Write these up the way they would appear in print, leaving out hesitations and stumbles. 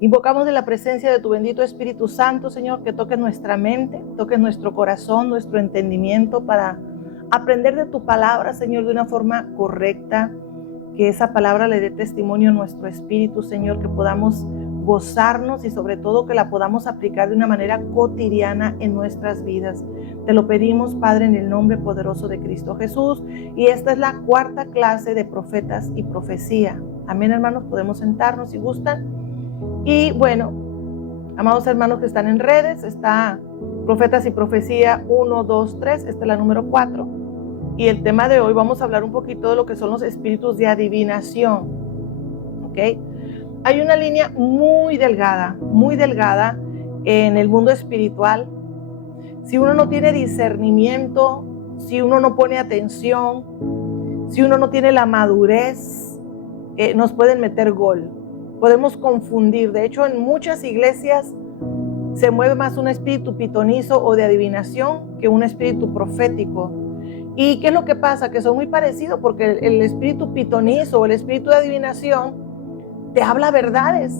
Invocamos de la presencia de tu bendito Espíritu Santo, Señor, que toque nuestra mente, toque nuestro corazón, nuestro entendimiento para aprender de tu palabra, Señor, de una forma correcta, que esa palabra le dé testimonio a nuestro espíritu, Señor, que podamos gozarnos y sobre todo que la podamos aplicar de una manera cotidiana en nuestras vidas. Te lo pedimos, Padre, en el nombre poderoso de Cristo Jesús. Y esta es la cuarta clase de profetas y profecía. Amén, hermanos, podemos sentarnos si gustan. Y bueno, amados hermanos que están en redes, está Profetas y Profecía 1, 2, 3, esta es la número 4. Y el tema de hoy vamos a hablar un poquito de lo que son los espíritus de adivinación. ¿Ok? Hay una línea muy delgada en el mundo espiritual. Si uno no tiene discernimiento, si uno no pone atención, si uno no tiene la madurez, nos pueden meter gol. Podemos confundir. De hecho, en muchas iglesias se mueve más un espíritu pitonizo o de adivinación que un espíritu profético. ¿Y qué es lo que pasa? Que son muy parecidos, porque el espíritu pitonizo o el espíritu de adivinación te habla verdades,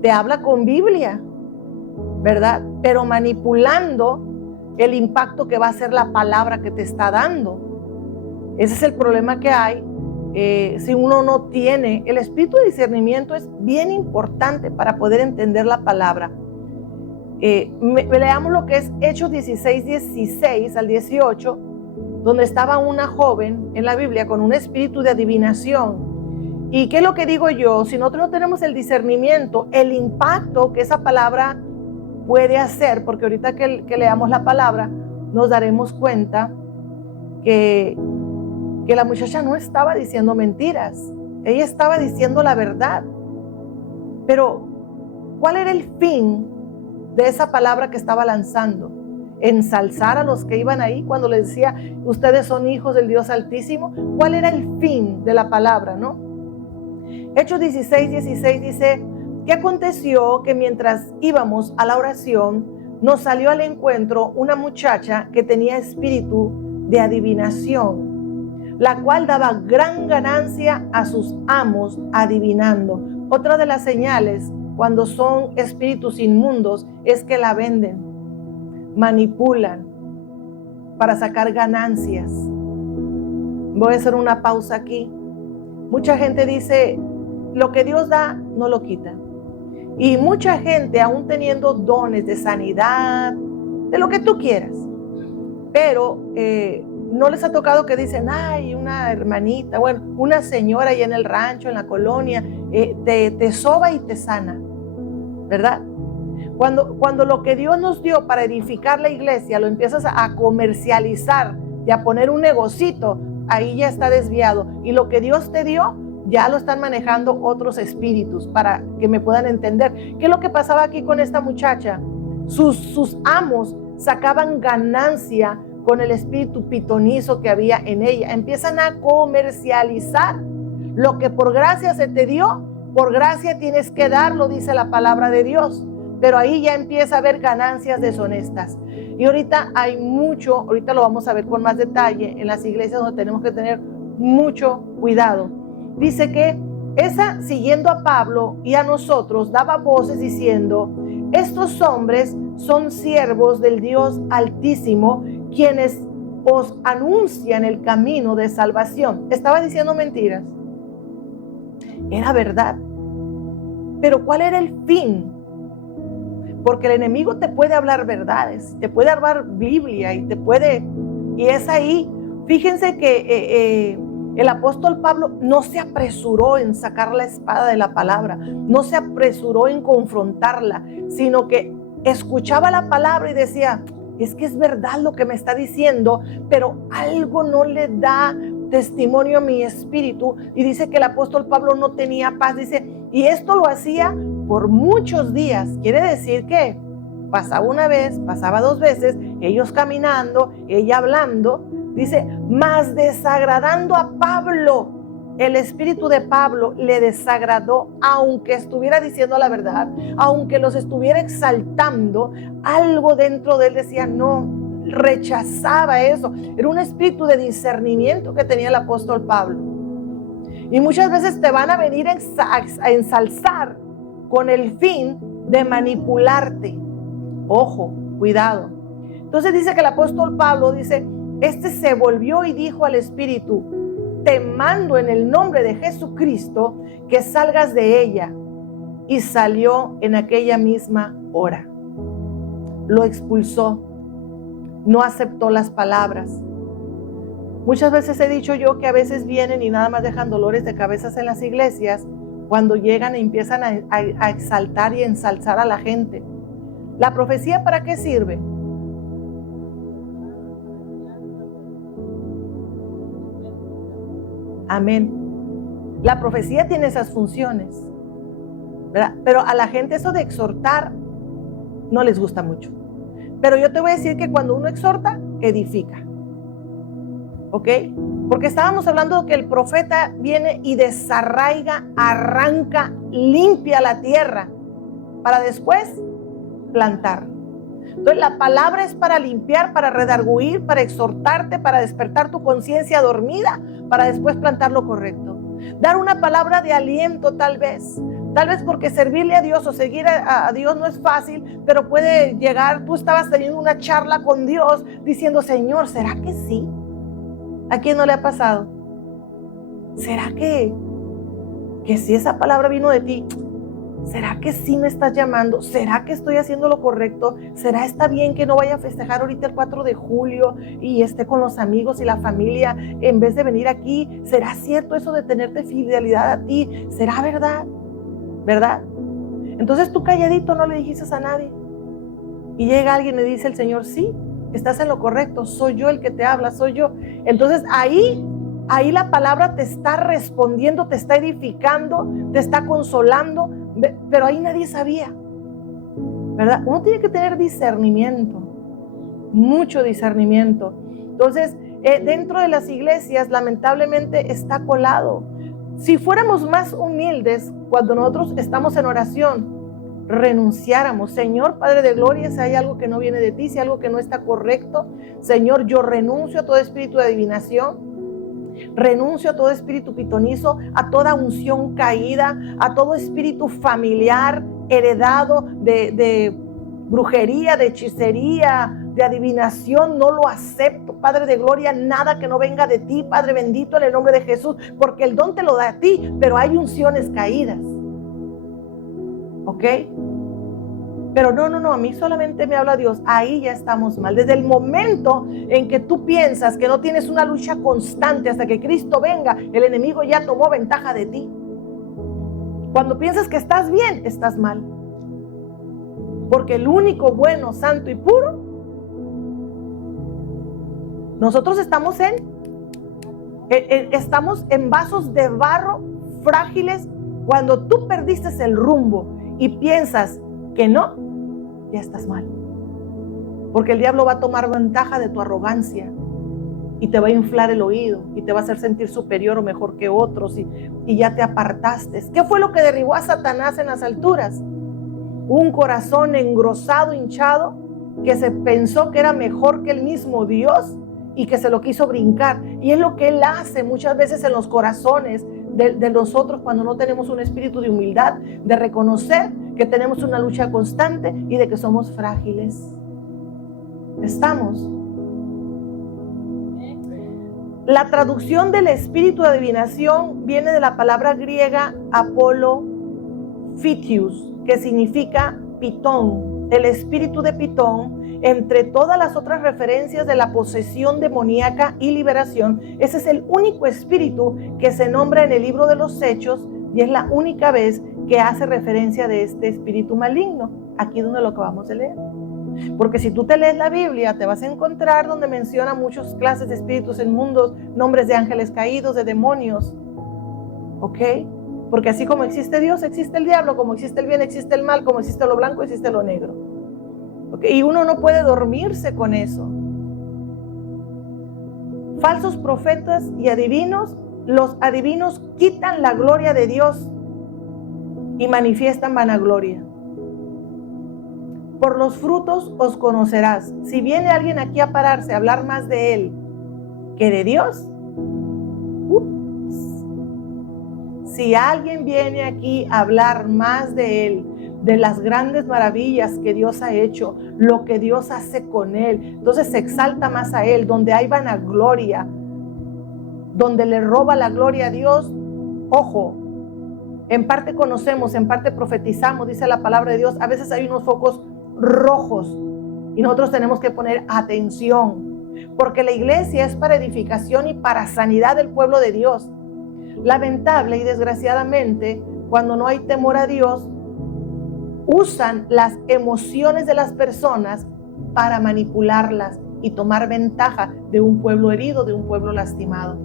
te habla con Biblia, ¿verdad? Pero manipulando el impacto que va a hacer la palabra que te está dando. Ese es el problema que hay. Si uno no tiene el espíritu de discernimiento, es bien importante para poder entender la palabra. Leamos lo que es Hechos 16, 16 al 18, donde estaba una joven en la Biblia con un espíritu de adivinación. ¿Y qué es lo que digo yo? Si nosotros no tenemos el discernimiento, el impacto que esa palabra puede hacer, porque ahorita que leamos la palabra, nos daremos cuenta que la muchacha no estaba diciendo mentiras, ella estaba diciendo la verdad. Pero, ¿cuál era el fin de esa palabra que estaba lanzando? Ensalzar a los que iban ahí cuando les decía, ustedes son hijos del Dios Altísimo. ¿Cuál era el fin de la palabra, no? Hechos 16, 16 dice, ¿qué aconteció? Que mientras íbamos a la oración, nos salió al encuentro una muchacha que tenía espíritu de adivinación, la cual daba gran ganancia a sus amos adivinando. Otra de las señales cuando son espíritus inmundos es que la venden, manipulan para sacar ganancias. Voy a hacer una pausa aquí. Mucha gente dice, lo que Dios da, no lo quita. Y mucha gente, aún teniendo dones de sanidad, de lo que tú quieras, pero no les ha tocado que dicen, ay, una hermanita, bueno, una señora allá en el rancho, en la colonia, te soba y te sana, ¿verdad? Cuando lo que Dios nos dio para edificar la iglesia lo empiezas a comercializar y a poner un negocito, ahí ya está desviado. Y lo que Dios te dio, ya lo están manejando otros espíritus, para que me puedan entender. ¿Qué es lo que pasaba aquí con esta muchacha? Sus amos sacaban ganancia con el espíritu pitonizo que había en ella. Empiezan a comercializar lo que por gracia se te dio, por gracia tienes que darlo, dice la palabra de Dios. Pero ahí ya empieza a haber ganancias deshonestas. Y ahorita hay mucho, ahorita lo vamos a ver con más detalle en las iglesias donde tenemos que tener mucho cuidado. Dice que esa, siguiendo a Pablo y a nosotros, daba voces diciendo, estos hombres son siervos del Dios Altísimo, quienes os anuncian el camino de salvación. Estaba diciendo mentiras. Era verdad. Pero ¿cuál era el fin? Porque el enemigo te puede hablar verdades, te puede hablar Biblia y es ahí. Fíjense que el apóstol Pablo no se apresuró en sacar la espada de la palabra, no se apresuró en confrontarla, sino que escuchaba la palabra y decía, es que es verdad lo que me está diciendo, pero algo no le da testimonio a mi espíritu. Y dice que el apóstol Pablo no tenía paz, dice, y esto lo hacía por muchos días. Quiere decir que pasaba una vez, pasaba dos veces, ellos caminando, ella hablando, dice, mas desagradando a Pablo. El espíritu de Pablo le desagradó, aunque estuviera diciendo la verdad, aunque los estuviera exaltando, algo dentro de él decía no, rechazaba eso. Era un espíritu de discernimiento que tenía el apóstol Pablo. Y muchas veces te van a venir a ensalzar con el fin de manipularte. Ojo, cuidado. Entonces dice que el apóstol Pablo dice, este se volvió y dijo al espíritu, te mando en el nombre de Jesucristo que salgas de ella. Y salió en aquella misma hora. Lo expulsó. No aceptó las palabras. Muchas veces he dicho yo que a veces vienen y nada más dejan dolores de cabezas en las iglesias cuando llegan e empiezan a exaltar y ensalzar a la gente. ¿La profecía para qué sirve? Amén. La profecía tiene esas funciones, ¿verdad? Pero a la gente eso de exhortar no les gusta mucho. Pero yo te voy a decir que cuando uno exhorta, edifica. ¿Ok? Porque estábamos hablando de que el profeta viene y desarraiga, arranca, limpia la tierra para después plantar. Entonces la palabra es para limpiar, para redarguir, para exhortarte, para despertar tu conciencia dormida, para después plantar lo correcto. Dar una palabra de aliento tal vez porque servirle a Dios o seguir a Dios no es fácil, pero puede llegar, tú estabas teniendo una charla con Dios diciendo, Señor, ¿será que sí? ¿A quién no le ha pasado? ¿Será que si esa palabra vino de ti? ¿Será que sí me estás llamando? ¿Será que estoy haciendo lo correcto? ¿Será está bien que no vaya a festejar ahorita el 4 de julio y esté con los amigos y la familia en vez de venir aquí? ¿Será cierto eso de tenerte fidelidad a ti? ¿Será verdad? ¿Verdad? Entonces tú calladito no le dijiste a nadie. Y llega alguien y le dice el Señor, sí, estás en lo correcto, soy yo el que te habla, soy yo. Entonces ahí la palabra te está respondiendo, te está edificando, te está consolando, pero ahí nadie sabía, ¿verdad? Uno tiene que tener discernimiento, mucho discernimiento. Entonces, dentro de las iglesias, lamentablemente está colado. Si fuéramos más humildes, cuando nosotros estamos en oración, renunciáramos, Señor Padre de Gloria, si hay algo que no viene de ti, si hay algo que no está correcto, Señor, yo renuncio a todo espíritu de adivinación, renuncio a todo espíritu pitonizo, a toda unción caída, a todo espíritu familiar heredado de brujería, de hechicería, de adivinación, no lo acepto, Padre de Gloria, nada que no venga de ti, Padre bendito, en el nombre de Jesús, porque el don te lo da a ti, pero hay unciones caídas. ¿Ok? Pero no, a mí solamente me habla Dios. Ahí ya estamos mal. Desde el momento en que tú piensas que no tienes una lucha constante hasta que Cristo venga, el enemigo ya tomó ventaja de ti. Cuando piensas que estás bien, estás mal. Porque el único bueno, santo y puro, nosotros estamos en vasos de barro frágiles. Cuando tú perdiste el rumbo y piensas que no, ya estás mal. Porque el diablo va a tomar ventaja de tu arrogancia y te va a inflar el oído y te va a hacer sentir superior o mejor que otros y ya te apartaste. ¿Qué fue lo que derribó a Satanás en las alturas? Un corazón engrosado, hinchado, que se pensó que era mejor que el mismo Dios y que se lo quiso brincar. Y es lo que él hace muchas veces en los corazones de nosotros cuando no tenemos un espíritu de humildad, de reconocer que tenemos una lucha constante y de que somos frágiles. Estamos. La traducción del espíritu de adivinación viene de la palabra griega Apollo-Phytius, que significa Pitón, el espíritu de Pitón. Entre todas las otras referencias de la posesión demoníaca y liberación, ese es el único espíritu que se nombra en el libro de los Hechos y es la única vez que hace referencia de este espíritu maligno, aquí donde lo acabamos de leer. Porque si tú te lees la Biblia, te vas a encontrar donde menciona muchas clases de espíritus en mundos, nombres de ángeles caídos, de demonios. ¿Ok? Porque así como existe Dios, existe el diablo, como existe el bien, existe el mal, como existe lo blanco, existe lo negro. ¿Okay? Y uno no puede dormirse con eso. Falsos profetas y adivinos, los adivinos quitan la gloria de Dios y manifiestan vanagloria. Por los frutos os conocerás. Si viene alguien aquí a pararse a hablar más de él que de Dios, Si alguien viene aquí a hablar más de Él, de las grandes maravillas que Dios ha hecho, lo que Dios hace con Él, entonces se exalta más a Él, donde hay vanagloria, donde le roba la gloria a Dios. Ojo, en parte conocemos, en parte profetizamos, dice la palabra de Dios. A veces hay unos focos rojos y nosotros tenemos que poner atención, porque la iglesia es para edificación y para sanidad del pueblo de Dios. Lamentable y desgraciadamente, cuando no hay temor a Dios, usan las emociones de las personas para manipularlas y tomar ventaja de un pueblo herido, de un pueblo lastimado.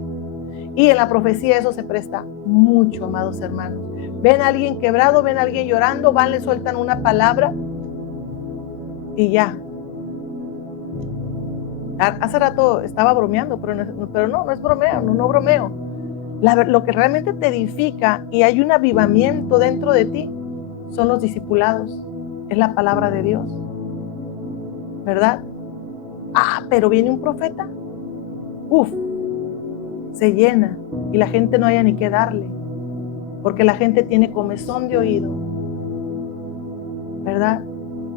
Y en la profecía eso se presta mucho, amados hermanos. Ven a alguien quebrado, ven a alguien llorando, van, le sueltan una palabra y ya. Hace rato estaba bromeando, pero no es bromeo, no bromeo. Lo que realmente te edifica y hay un avivamiento dentro de ti son los discipulados, es la palabra de Dios, ¿verdad? Pero viene un profeta, se llena y la gente no haya ni qué darle, porque la gente tiene comezón de oído, ¿verdad?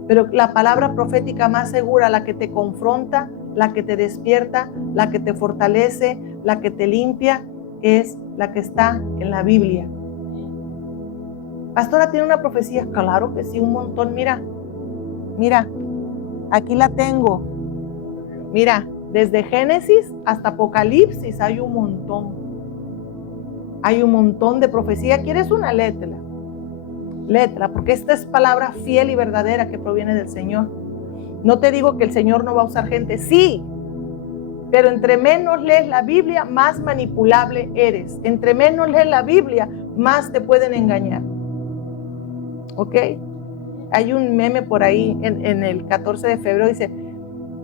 Pero la palabra profética más segura, la que te confronta, la que te despierta, la que te fortalece, la que te limpia, es la que está en la Biblia. Pastora, ¿tiene una profecía? Claro que sí, un montón. Mira, aquí la tengo. Mira, desde Génesis hasta Apocalipsis hay un montón. Hay un montón de profecía. ¿Quieres una? Léetela, porque esta es palabra fiel y verdadera que proviene del Señor. No te digo que el Señor no va a usar gente, sí, pero entre menos lees la Biblia, más manipulable eres. Entre menos lees la Biblia, más te pueden engañar. ¿Ok? Hay un meme por ahí en el 14 de febrero, dice: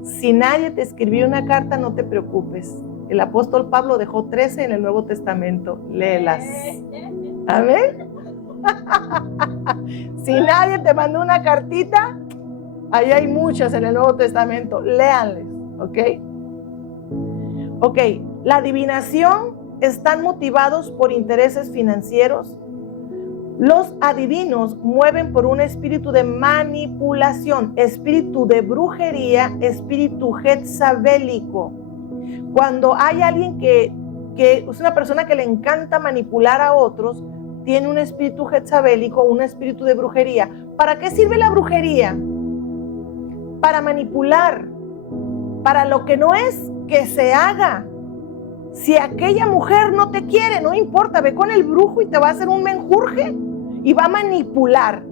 si nadie te escribió una carta, no te preocupes. El apóstol Pablo dejó 13 en el Nuevo Testamento. Léelas. Amén. Si nadie te mandó una cartita, ahí hay muchas en el Nuevo Testamento. Léanles. Ok, la adivinación están motivados por intereses financieros. Los adivinos mueven por un espíritu de manipulación, espíritu de brujería, espíritu jezabélico. Cuando hay alguien que es una persona que le encanta manipular a otros, tiene un espíritu jezabélico, un espíritu de brujería. ¿Para qué sirve la brujería? Para manipular, para lo que no es que se haga. Si aquella mujer no te quiere, no importa, ve con el brujo y te va a hacer un menjurje y va a manipular.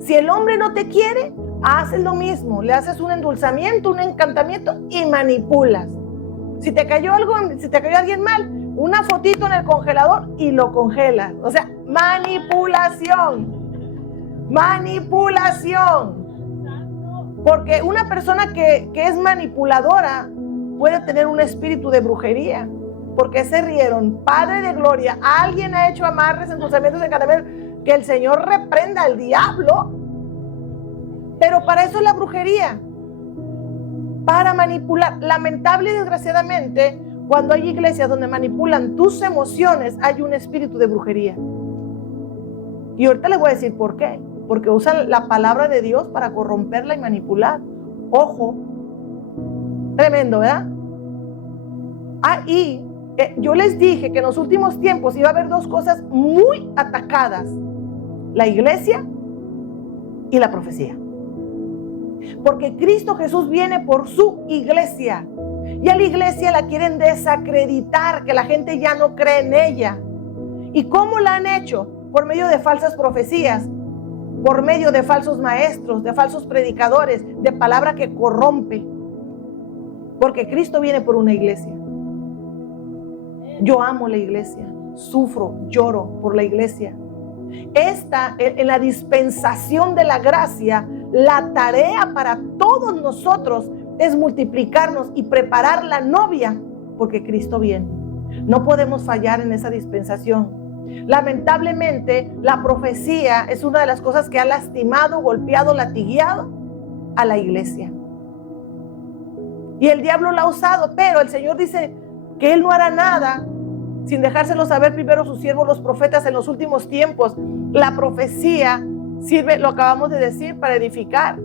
Si el hombre no te quiere, haces lo mismo, le haces un endulzamiento, un encantamiento y manipulas. Si te cayó alguien mal, una fotito en el congelador y lo congelas. O sea, manipulación. Porque una persona que es manipuladora puede tener un espíritu de brujería. Porque se rieron, Padre de gloria, alguien ha hecho amarres, endulzamientos, encantamientos. Que el Señor reprenda al diablo. Pero para eso es la brujería, para manipular. Lamentable y desgraciadamente, cuando hay iglesias donde manipulan tus emociones, hay un espíritu de brujería. Y ahorita les voy a decir por qué. Porque usan la palabra de Dios para corromperla y manipular. Ojo, tremendo, ¿verdad? Y yo les dije que en los últimos tiempos iba a haber dos cosas muy atacadas: la iglesia y la profecía. Porque Cristo Jesús viene por su iglesia. Y a la iglesia la quieren desacreditar, que la gente ya no cree en ella. ¿Y cómo la han hecho? Por medio de falsas profecías, por medio de falsos maestros, de falsos predicadores, de palabra que corrompe. Porque Cristo viene por una iglesia. Yo amo la iglesia, sufro, lloro por la iglesia. En la dispensación de la gracia, la tarea para todos nosotros es multiplicarnos y preparar la novia, porque Cristo viene. No podemos fallar en esa dispensación. Lamentablemente, la profecía es una de las cosas que ha lastimado, golpeado, latigueado a la iglesia. Y el diablo la ha usado, pero el Señor dice que Él no hará nada sin dejárselo saber primero sus siervos los profetas en los últimos tiempos. La profecía sirve, lo acabamos de decir, para edificar,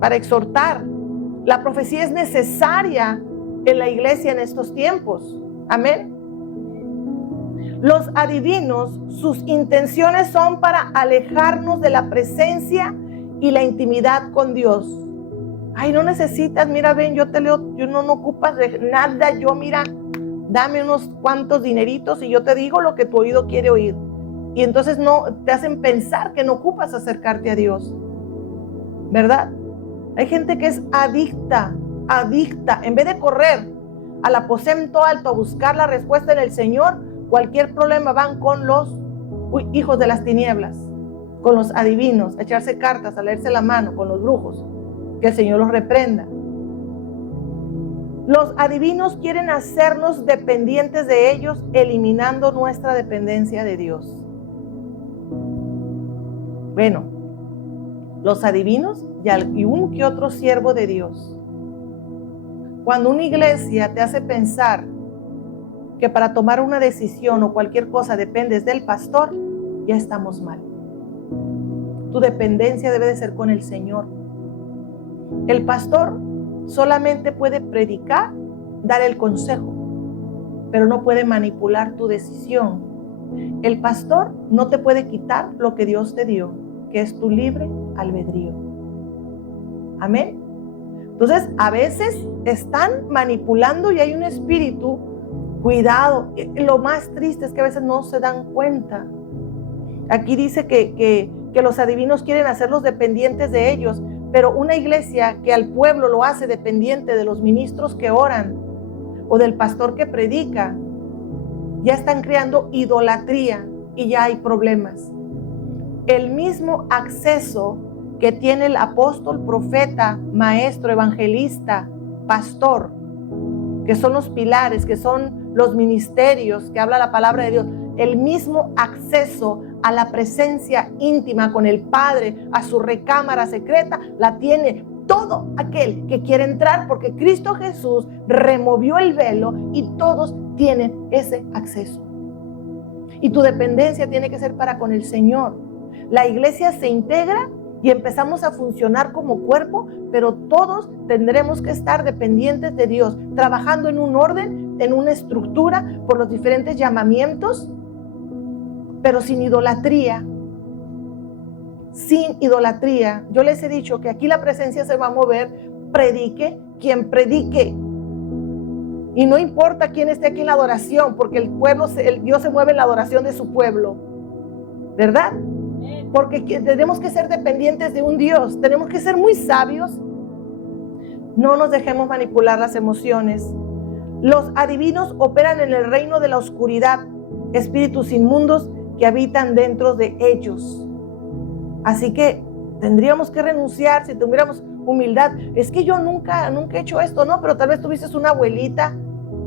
para exhortar. La profecía es necesaria en la iglesia en estos tiempos. Amén. Los adivinos, sus intenciones son para alejarnos de la presencia y la intimidad con Dios. Ay, no necesitas, mira, ven, yo te leo, yo no ocupas de nada, yo mira, dame unos cuantos dineritos y yo te digo lo que tu oído quiere oír. Y entonces no te hacen pensar que no ocupas acercarte a Dios, ¿verdad? Hay gente que es adicta, en vez de correr al aposento alto a buscar la respuesta en el Señor, cualquier problema van con los hijos de las tinieblas, con los adivinos, a echarse cartas, a leerse la mano, con los brujos. Que el Señor los reprenda. Los adivinos quieren hacernos dependientes de ellos, eliminando nuestra dependencia de Dios. Bueno, los adivinos y un que otro siervo de Dios. Cuando una iglesia te hace pensar que para tomar una decisión o cualquier cosa dependes del pastor, ya estamos mal. Tu dependencia debe de ser con el Señor. El pastor solamente puede predicar, dar el consejo, pero no puede manipular tu decisión. El pastor no te puede quitar lo que Dios te dio, que es tu libre albedrío. Amén. Entonces, a veces están manipulando y hay un espíritu. Cuidado. Lo más triste es que a veces no se dan cuenta. Aquí dice que los adivinos quieren hacerlos dependientes de ellos, pero una iglesia que al pueblo lo hace dependiente de los ministros que oran o del pastor que predica, ya están creando idolatría y ya hay problemas. El mismo acceso que tiene el apóstol, profeta, maestro, evangelista, pastor, que son los pilares, que son los ministerios que habla la palabra de Dios, el mismo acceso a la presencia íntima con el Padre, a su recámara secreta, la tiene todo aquel que quiere entrar, porque Cristo Jesús removió el velo y todos tienen ese acceso. Y tu dependencia tiene que ser para con el Señor. La iglesia se integra y empezamos a funcionar como cuerpo, pero todos tendremos que estar dependientes de Dios, trabajando en un orden, en una estructura, por los diferentes llamamientos, pero sin idolatría. Sin idolatría. Yo les he dicho que aquí la presencia se va a mover, predique quien predique. Y no importa quién esté aquí en la adoración, porque Dios se mueve en la adoración de su pueblo, ¿verdad? Porque tenemos que ser dependientes de un Dios, tenemos que ser muy sabios. No nos dejemos manipular las emociones. Los adivinos operan en el reino de la oscuridad, espíritus inmundos que habitan dentro de ellos. Así que tendríamos que renunciar si tuviéramos humildad. Es que yo nunca he hecho esto, no, pero tal vez tuviste una abuelita,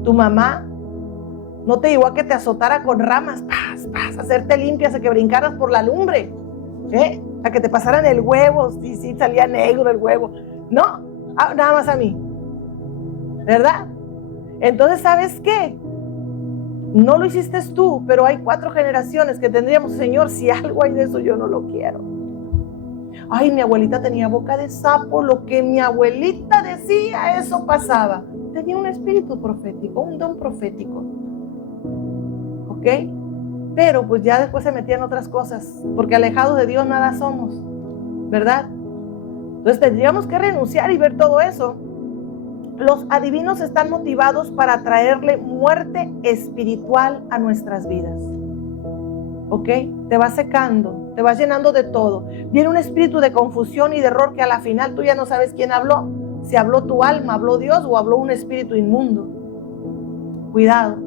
tu mamá, no te llevó a que te azotara con ramas, a hacerte limpias, a que brincaras por la lumbre, a que te pasaran el huevo, sí, salía negro el huevo. No, nada más a mí, ¿verdad? Entonces, ¿sabes qué? No lo hiciste tú, pero hay 4 generaciones que tendríamos, Señor, si algo hay de eso, yo no lo quiero. Ay, mi abuelita tenía boca de sapo, lo que mi abuelita decía, eso pasaba. Tenía un espíritu profético, un don profético. ¿Ok? Pero pues ya después se metían otras cosas, porque alejados de Dios nada somos, ¿verdad? Entonces tendríamos que renunciar y ver todo eso. Los adivinos están motivados para traerle muerte espiritual a nuestras vidas. ¿Ok? Te vas secando, te vas llenando de todo. Viene un espíritu de confusión y de error que a la final tú ya no sabes quién habló. Si habló tu alma, habló Dios o habló un espíritu inmundo. Cuidado.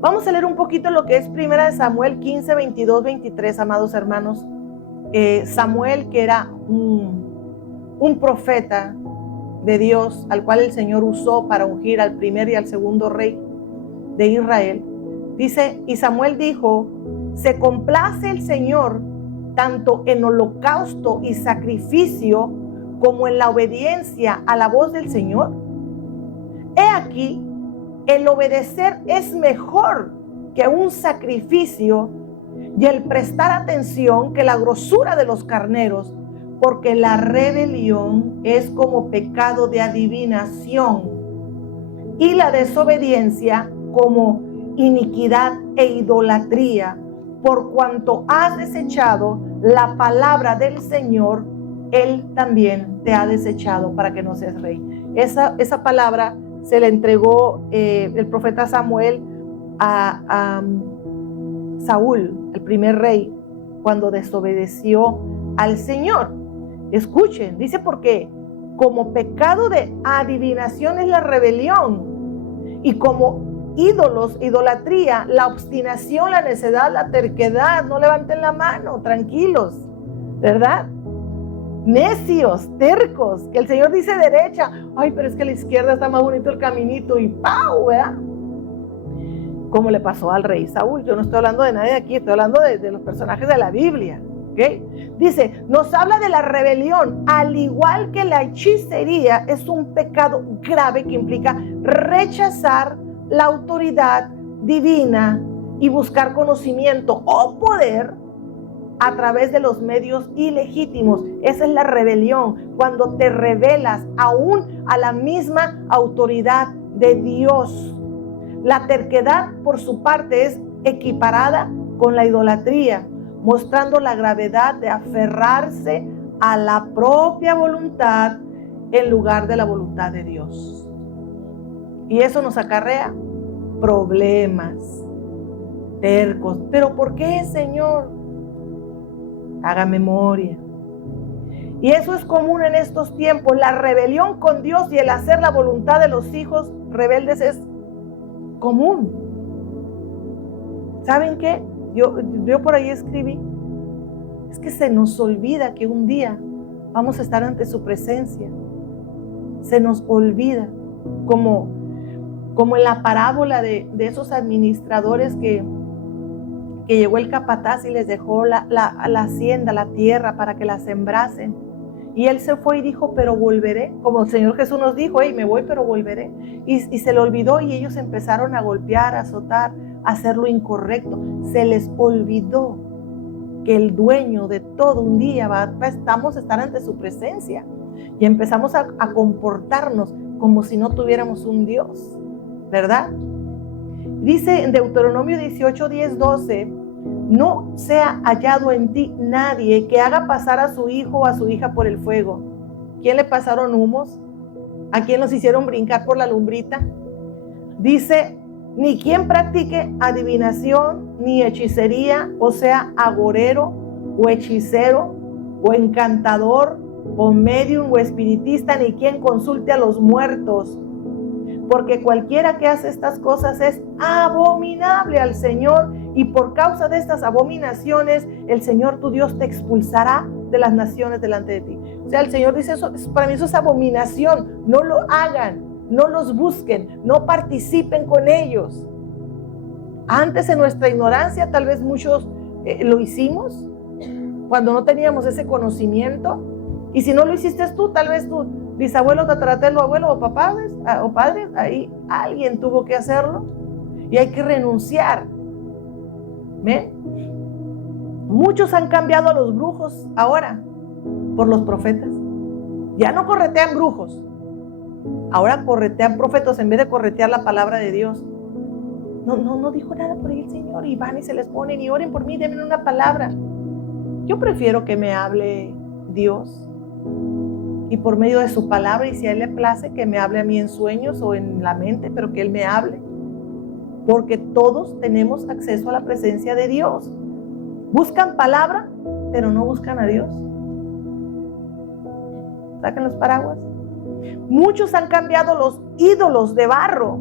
Vamos a leer un poquito lo que es 1 Samuel 15, 22, 23, amados hermanos. Samuel, que era un profeta de Dios, al cual el Señor usó para ungir al primer y al segundo rey de Israel. Dice, y Samuel dijo, ¿se complace el Señor tanto en holocausto y sacrificio como en la obediencia a la voz del Señor? He aquí, el obedecer es mejor que un sacrificio y el prestar atención que la grosura de los carneros, porque la rebelión es como pecado de adivinación y la desobediencia como iniquidad e idolatría. Por cuanto has desechado la palabra del Señor, Él también te ha desechado para que no seas rey. Esa palabra se le entregó el profeta Samuel a Saúl, el primer rey, cuando desobedeció al Señor. Escuchen, dice, porque como pecado de adivinación es la rebelión, y como ídolos, idolatría, la obstinación, la necedad, la terquedad. No levanten la mano, tranquilos, ¿verdad? Necios, tercos, que el Señor dice derecha, ay, pero es que a la izquierda está más bonito el caminito, y ¡pau!, ¿verdad? Como le pasó al rey Saúl. Yo no estoy hablando de nadie aquí, estoy hablando de los personajes de la Biblia, ¿ok? Dice, nos habla de la rebelión, al igual que la hechicería es un pecado grave que implica rechazar la autoridad divina y buscar conocimiento o poder a través de los medios ilegítimos. Esa es la rebelión, cuando te rebelas aún a la misma autoridad de Dios. La terquedad, por su parte, es equiparada con la idolatría, mostrando la gravedad de aferrarse a la propia voluntad en lugar de la voluntad de Dios. Y eso nos acarrea problemas, tercos. ¿Pero por qué, Señor? Haga memoria. Y eso es común en estos tiempos. La rebelión con Dios y el hacer la voluntad de los hijos rebeldes es común. ¿Saben qué? Yo por ahí escribí, es que se nos olvida que un día vamos a estar ante su presencia. Se nos olvida, como en la parábola de esos administradores que llegó el capataz y les dejó la hacienda, la tierra, para que la sembrasen. Y él se fue y dijo, pero volveré. Como el Señor Jesús nos dijo, hey, me voy, pero volveré. Y se le olvidó, y ellos empezaron a golpear, a azotar, a hacer lo incorrecto. Se les olvidó que el dueño de todo un día vamos a estar ante su presencia. Y empezamos a comportarnos como si no tuviéramos un Dios, ¿verdad? Dice en Deuteronomio 18, 10, 12, no sea hallado en ti nadie que haga pasar a su hijo o a su hija por el fuego. ¿Quién le pasaron humos? ¿A quién los hicieron brincar por la lumbrita? Dice, ni quien practique adivinación, ni hechicería, o sea, agorero, o hechicero, o encantador, o medium, o espiritista, ni quien consulte a los muertos. Porque cualquiera que hace estas cosas es abominable al Señor, y por causa de estas abominaciones el Señor tu Dios te expulsará de las naciones delante de ti. O sea, el Señor dice, eso, para mí eso es abominación, no lo hagan, no los busquen, no participen con ellos. Antes, en nuestra ignorancia, tal vez muchos lo hicimos cuando no teníamos ese conocimiento, y si no lo hiciste tú, tal vez tu bisabuelo, tatarabuelo, abuelo o padres, ahí alguien tuvo que hacerlo, y hay que renunciar. ¿Ven? Muchos han cambiado a los brujos ahora por los profetas. Ya no corretean brujos, ahora corretean profetas en vez de corretear la palabra de Dios. No dijo nada por ahí el Señor, y van y se les ponen y oren por mí, denme una palabra. Yo prefiero que me hable Dios, y por medio de su palabra, y si a Él le place, que me hable a mí en sueños o en la mente, pero que Él me hable. Porque todos tenemos acceso a la presencia de Dios. Buscan palabra, pero no buscan a Dios. Saquen los paraguas. Muchos han cambiado los ídolos de barro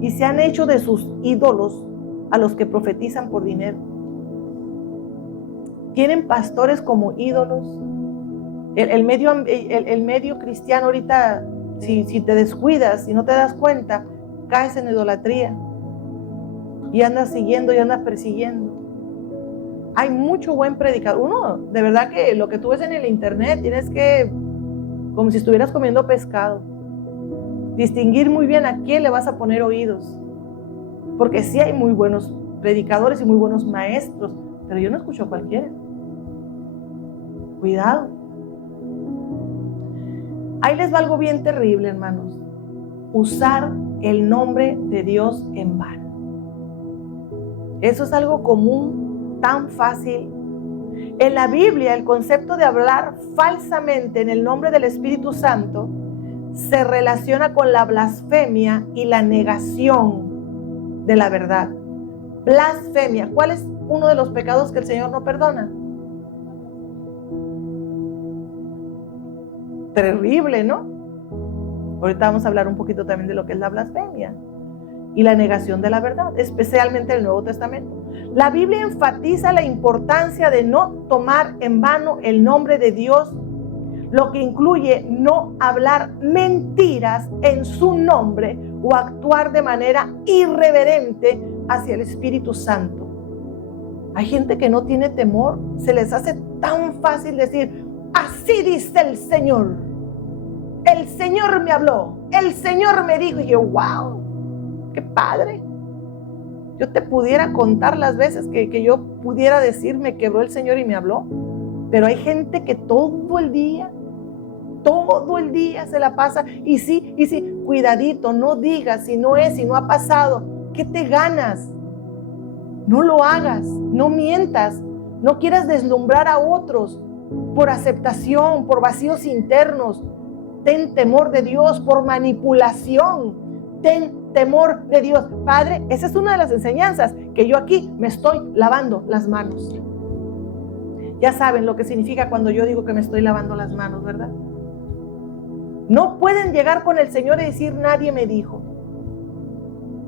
y se han hecho de sus ídolos a los que profetizan por dinero. Tienen pastores como ídolos. El medio cristiano ahorita, si te descuidas y no te das cuenta, caes en idolatría y andas siguiendo y andas persiguiendo. Hay mucho buen predicador. Uno, de verdad que lo que tú ves en el internet, tienes que, como si estuvieras comiendo pescado. distinguir muy bien a quién le vas a poner oídos. Porque sí hay muy buenos predicadores y muy buenos maestros, pero yo no escucho a cualquiera. Cuidado. Ahí les va algo bien terrible, hermanos. Usar el nombre de Dios en vano. Eso es algo común, tan fácil. En la Biblia, el concepto de hablar falsamente en el nombre del Espíritu Santo se relaciona con la blasfemia y la negación de la verdad. Blasfemia. ¿Cuál es uno de los pecados que el Señor no perdona? Terrible, ¿no? Ahorita vamos a hablar un poquito también de lo que es la blasfemia y la negación de la verdad, especialmente en el Nuevo Testamento. La Biblia enfatiza la importancia de no tomar en vano el nombre de Dios, lo que incluye no hablar mentiras en su nombre o actuar de manera irreverente hacia el Espíritu Santo. Hay gente que no tiene temor, se les hace tan fácil decir, así dice el Señor me habló, el Señor me dijo, y yo, wow, qué padre. Yo te pudiera contar las veces que yo pudiera decir, me quebró el Señor y me habló, pero hay gente que todo el día se la pasa, y sí, cuidadito, no digas si no es, si no ha pasado, ¿qué te ganas? No lo hagas, no mientas, no quieras deslumbrar a otros por aceptación, por vacíos internos. Ten temor de Dios, por manipulación. Ten temor de Dios. Padre, esa es una de las enseñanzas que yo aquí me estoy lavando las manos. Ya saben lo que significa cuando yo digo que me estoy lavando las manos, ¿verdad? No pueden llegar con el Señor y decir, nadie me dijo.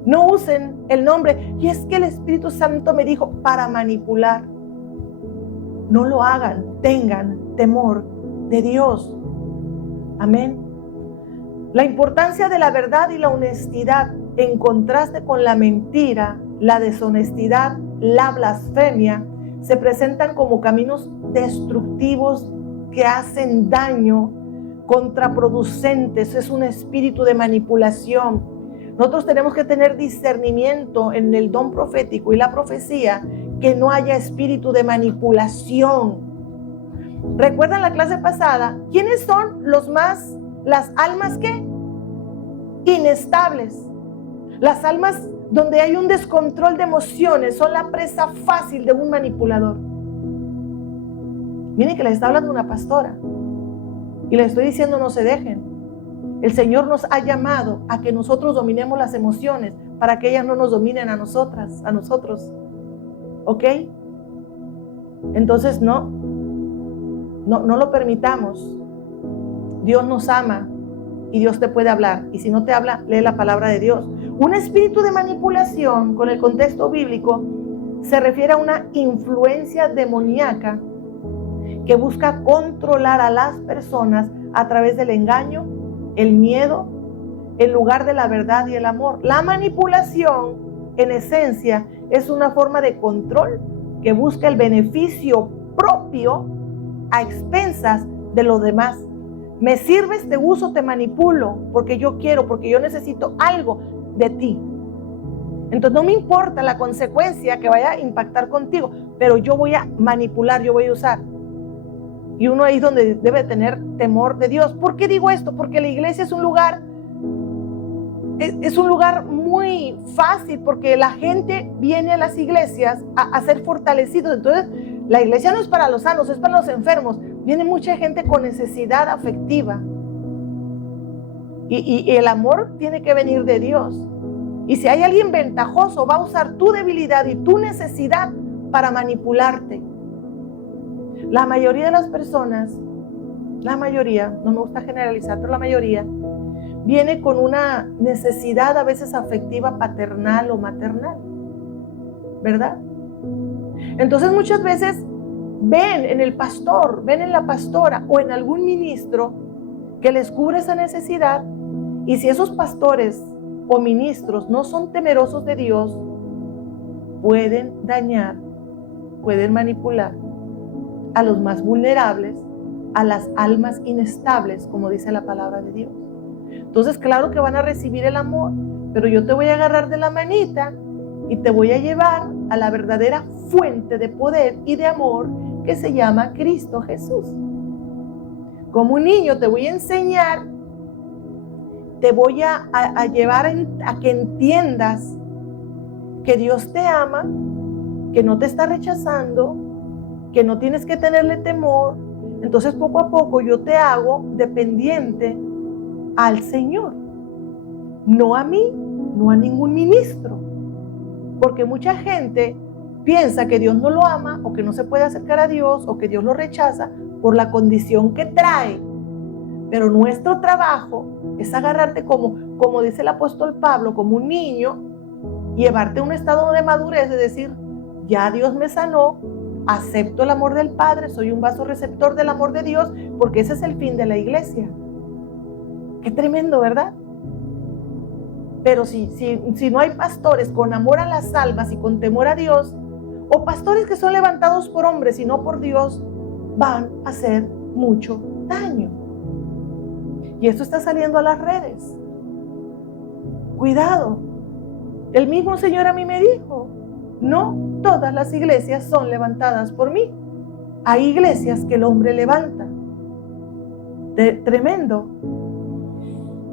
No usen el nombre, y es que el Espíritu Santo me dijo, para manipular. No lo hagan, tengan temor de Dios. Amén. La importancia de la verdad y la honestidad en contraste con la mentira, la deshonestidad, la blasfemia, se presentan como caminos destructivos que hacen daño, contraproducentes. Es un espíritu de manipulación. Nosotros tenemos que tener discernimiento en el don profético y la profecía, que no haya espíritu de manipulación. ¿Recuerdan la clase pasada? ¿Quiénes son las almas qué? Inestables. Las almas donde hay un descontrol de emociones son la presa fácil de un manipulador. Miren que les está hablando una pastora y les estoy diciendo, no se dejen. El Señor nos ha llamado a que nosotros dominemos las emociones para que ellas no nos dominen a nosotros. ¿Ok? Entonces no lo permitamos. Dios nos ama y Dios te puede hablar. Y si no te habla, lee la palabra de Dios. Un espíritu de manipulación, con el contexto bíblico, se refiere a una influencia demoníaca que busca controlar a las personas a través del engaño, el miedo, en lugar de la verdad y el amor. La manipulación, en esencia, es una forma de control que busca el beneficio propio a expensas de los demás. Me sirves, te uso, te manipulo, porque yo quiero, porque yo necesito algo de ti. Entonces no me importa la consecuencia que vaya a impactar contigo, pero yo voy a manipular, yo voy a usar. Y uno ahí es donde debe tener temor de Dios. ¿Por qué digo esto? Porque la iglesia es un lugar muy fácil, porque la gente viene a las iglesias a ser fortalecidos. Entonces la iglesia no es para los sanos, es para los enfermos. Viene mucha gente con necesidad afectiva. Y el amor tiene que venir de Dios. Y si hay alguien ventajoso, va a usar tu debilidad y tu necesidad para manipularte. La mayoría de las personas, no me gusta generalizar, pero la mayoría viene con una necesidad a veces afectiva paternal o maternal, ¿verdad? Entonces muchas veces ven en el pastor, ven en la pastora o en algún ministro que les cubre esa necesidad, y si esos pastores o ministros no son temerosos de Dios, pueden dañar, pueden manipular a los más vulnerables, a las almas inestables, como dice la palabra de Dios. Entonces, claro que van a recibir el amor, pero yo te voy a agarrar de la manita y te voy a llevar a la verdadera fuente de poder y de amor que se llama Cristo Jesús. Como un niño te voy a enseñar, te voy a llevar a que entiendas que Dios te ama, que no te está rechazando, que no tienes que tenerle temor. Entonces poco a poco yo te hago dependiente al Señor, no a mí, no a ningún ministro, porque mucha gente piensa que Dios no lo ama o que no se puede acercar a Dios o que Dios lo rechaza por la condición que trae. Pero nuestro trabajo es agarrarte como dice el apóstol Pablo, como un niño, llevarte a un estado de madurez, de decir, ya Dios me sanó, acepto el amor del Padre, soy un vaso receptor del amor de Dios, porque ese es el fin de la iglesia. Qué tremendo, ¿verdad? Pero si no hay pastores con amor a las almas y con temor a Dios, o pastores que son levantados por hombres y no por Dios, van a hacer mucho daño. Y esto está saliendo a las redes. Cuidado. El mismo Señor a mí me dijo, no todas las iglesias son levantadas por mí. Hay iglesias que el hombre levanta. Tremendo.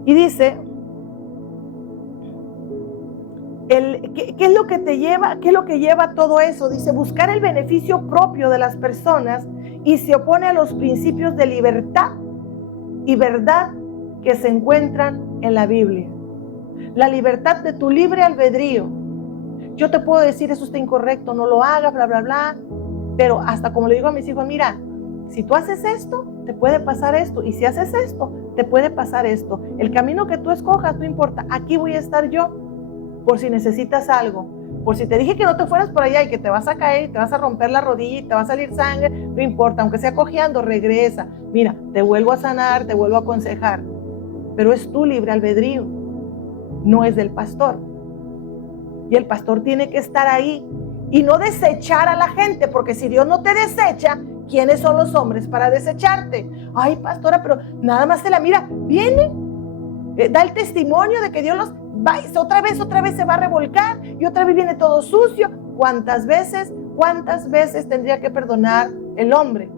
Y dice, ¿qué es lo que te lleva? ¿Qué es lo que lleva a todo eso? Dice, buscar el beneficio propio de las personas y se opone a los principios de libertad y verdad que se encuentran en la Biblia. La libertad de tu libre albedrío. Yo te puedo decir, eso está incorrecto, no lo hagas, bla, bla, bla. Pero hasta como le digo a mis hijos, mira, si tú haces esto, te puede pasar esto. Y si haces esto, te puede pasar esto. El camino que tú escojas, no importa. Aquí voy a estar yo por si necesitas algo. Por si te dije que no te fueras por allá y que te vas a caer, te vas a romper la rodilla y te va a salir sangre, no importa. Aunque sea cojeando, regresa. Mira, te vuelvo a sanar, te vuelvo a aconsejar. Pero es tu libre albedrío. No es del pastor. Y el pastor tiene que estar ahí y no desechar a la gente, porque si Dios no te desecha, ¿quiénes son los hombres para desecharte? Ay, pastora, pero nada más se la mira, viene, da el testimonio de que Dios los va, otra vez se va a revolcar y otra vez viene todo sucio. ¿Cuántas veces tendría que perdonar el hombre?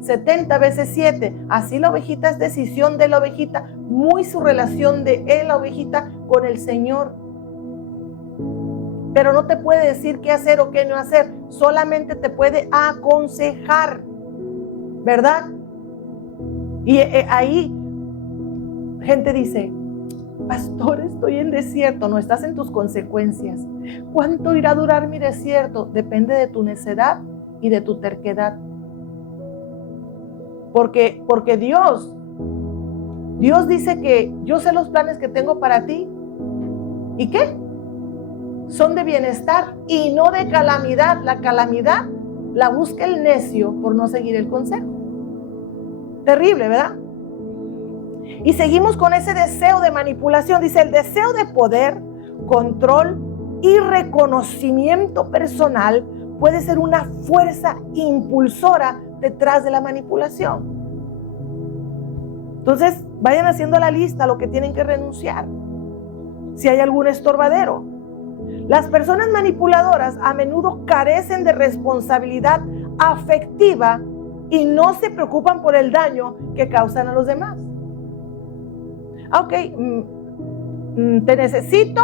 70 veces 7. Así la ovejita es decisión de la ovejita, muy su relación de él, la ovejita, con el Señor. Pero no te puede decir qué hacer o qué no hacer, solamente te puede aconsejar, ¿verdad? Y ahí gente dice, pastor, estoy en desierto. No, estás en tus consecuencias. ¿Cuánto irá a durar mi desierto? Depende de tu necedad y de tu terquedad. Porque Dios dice que yo sé los planes que tengo para ti. ¿Y qué? Son de bienestar y no de calamidad. La calamidad la busca el necio por no seguir el consejo. Terrible, ¿verdad? Y seguimos con ese deseo de manipulación. Dice, el deseo de poder, control y reconocimiento personal puede ser una fuerza impulsora detrás de la manipulación. Entonces, vayan haciendo la lista, lo que tienen que renunciar. Si hay algún estorbadero. Las personas manipuladoras a menudo carecen de responsabilidad afectiva y no se preocupan por el daño que causan a los demás. Ok, te necesito,